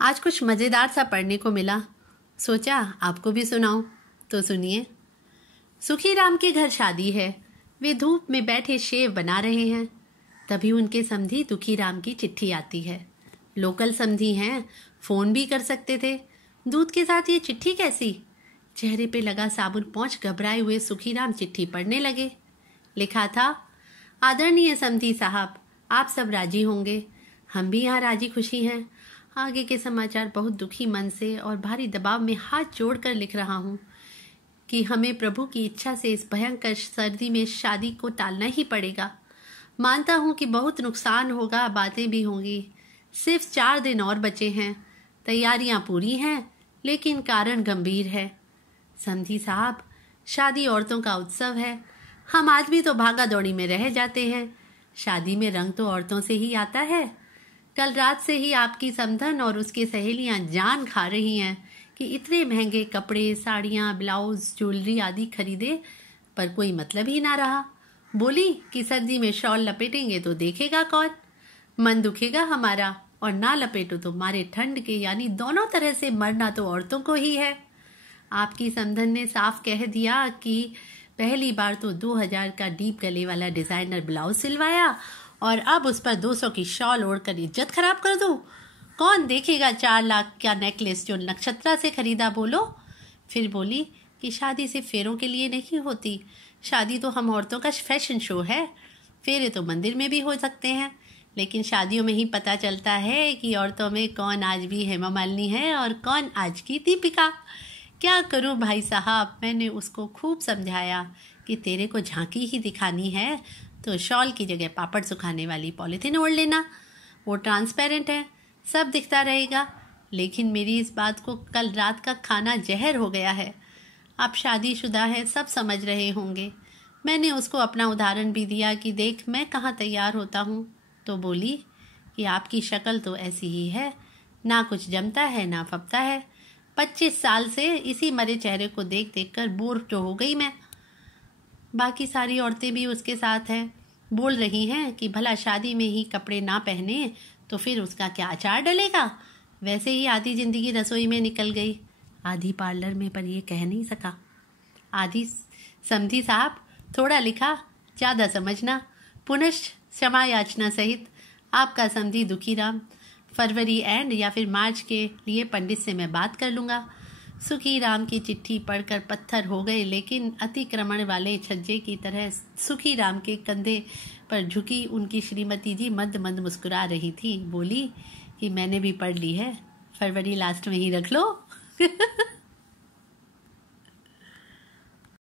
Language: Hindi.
आज कुछ मज़ेदार सा पढ़ने को मिला, सोचा आपको भी सुनाऊं। तो सुनिए। सुखीराम के घर शादी है। वे धूप में बैठे शेव बना रहे हैं। तभी उनके समधी दुखीराम की चिट्ठी आती है। लोकल समधी हैं, फ़ोन भी कर सकते थे। दूध के साथ ये चिट्ठी कैसी? चेहरे पे लगा साबुन पोंछ घबराए हुए सुखीराम चिट्ठी पढ़ने लगे। लिखा था, आदरणीय समधी साहब, आप सब राजी होंगे, हम भी यहाँ राजी खुशी हैं। आगे के समाचार बहुत दुखी मन से और भारी दबाव में हाथ जोड़कर लिख रहा हूँ कि हमें प्रभु की इच्छा से इस भयंकर सर्दी में शादी को टालना ही पड़ेगा। मानता हूँ कि बहुत नुकसान होगा, बातें भी होंगी। सिर्फ 4 दिन और बचे हैं। तैयारियाँ पूरी हैं, लेकिन कारण गंभीर है। समधी साहब, शादी औरतों का उत्सव है। हम आदमी तो भागा दौड़ी में रह जाते हैं। शादी में रंग तो औरतों से ही आता है। कल रात से ही आपकी समधन और उसकी सहेलियां जान खा रही हैं कि इतने महंगे कपड़े, साड़ियां, ब्लाउज, ज्वेलरी आदि खरीदे, पर कोई मतलब ही ना रहा। बोली कि सर्दी में शॉल लपेटेंगे तो देखेगा कौन। मन दुखेगा हमारा, और ना लपेटो तो मारे ठंड के, यानी दोनों तरह से मरना तो औरतों को ही है। आपकी समधन ने साफ कह दिया कि पहली बार तो 2000 का डीप गले वाला डिजाइनर ब्लाउज सिलवाया और अब उस पर 200 की शॉल ओढ़कर इज्जत खराब कर दूं। कौन देखेगा 4 लाख का नेकलेस जो नक्षत्रा से खरीदा। बोलो। फिर बोली कि शादी सिर्फ फेरों के लिए नहीं होती। शादी तो हम औरतों का फैशन शो है। फेरे तो मंदिर में भी हो सकते हैं, लेकिन शादियों में ही पता चलता है कि औरतों में कौन आज भी हेमा मालिनी है और कौन आज की दीपिका। क्या करूं भाई साहब, मैंने उसको खूब समझाया कि तेरे को झांकी ही दिखानी है तो शॉल की जगह पापड़ सुखाने वाली पॉलीथीन ओढ़ लेना। वो ट्रांसपेरेंट है, सब दिखता रहेगा। लेकिन मेरी इस बात को कल रात का खाना जहर हो गया है। आप शादीशुदा है, सब समझ रहे होंगे। मैंने उसको अपना उदाहरण भी दिया कि देख मैं कहाँ तैयार होता हूँ। तो बोली कि आपकी शक्ल तो ऐसी ही है, ना कुछ जमता है ना फपता है। 25 साल से इसी मरे चेहरे को देख देख कर बोर जो हो गई मैं। बाकी सारी औरतें भी उसके साथ हैं, बोल रही हैं कि भला शादी में ही कपड़े ना पहने तो फिर उसका क्या अचार डलेगा। वैसे ही आधी जिंदगी रसोई में निकल गई, आधी पार्लर में, पर ये कह नहीं सका। आधी समधी साहब, थोड़ा लिखा, ज़्यादा समझना। पुनः क्षमा याचना सहित, आपका समधी दुखीराम। फरवरी एंड या फिर मार्च के लिए पंडित से मैं बात कर लूँगा। सुखीराम की चिट्ठी पढ़कर पत्थर हो गए, लेकिन अतिक्रमण वाले छज्जे की तरह सुखीराम के कंधे पर झुकी उनकी श्रीमती जी मंद मंद मुस्कुरा रही थी। बोली कि मैंने भी पढ़ ली है, फरवरी लास्ट में ही रख लो।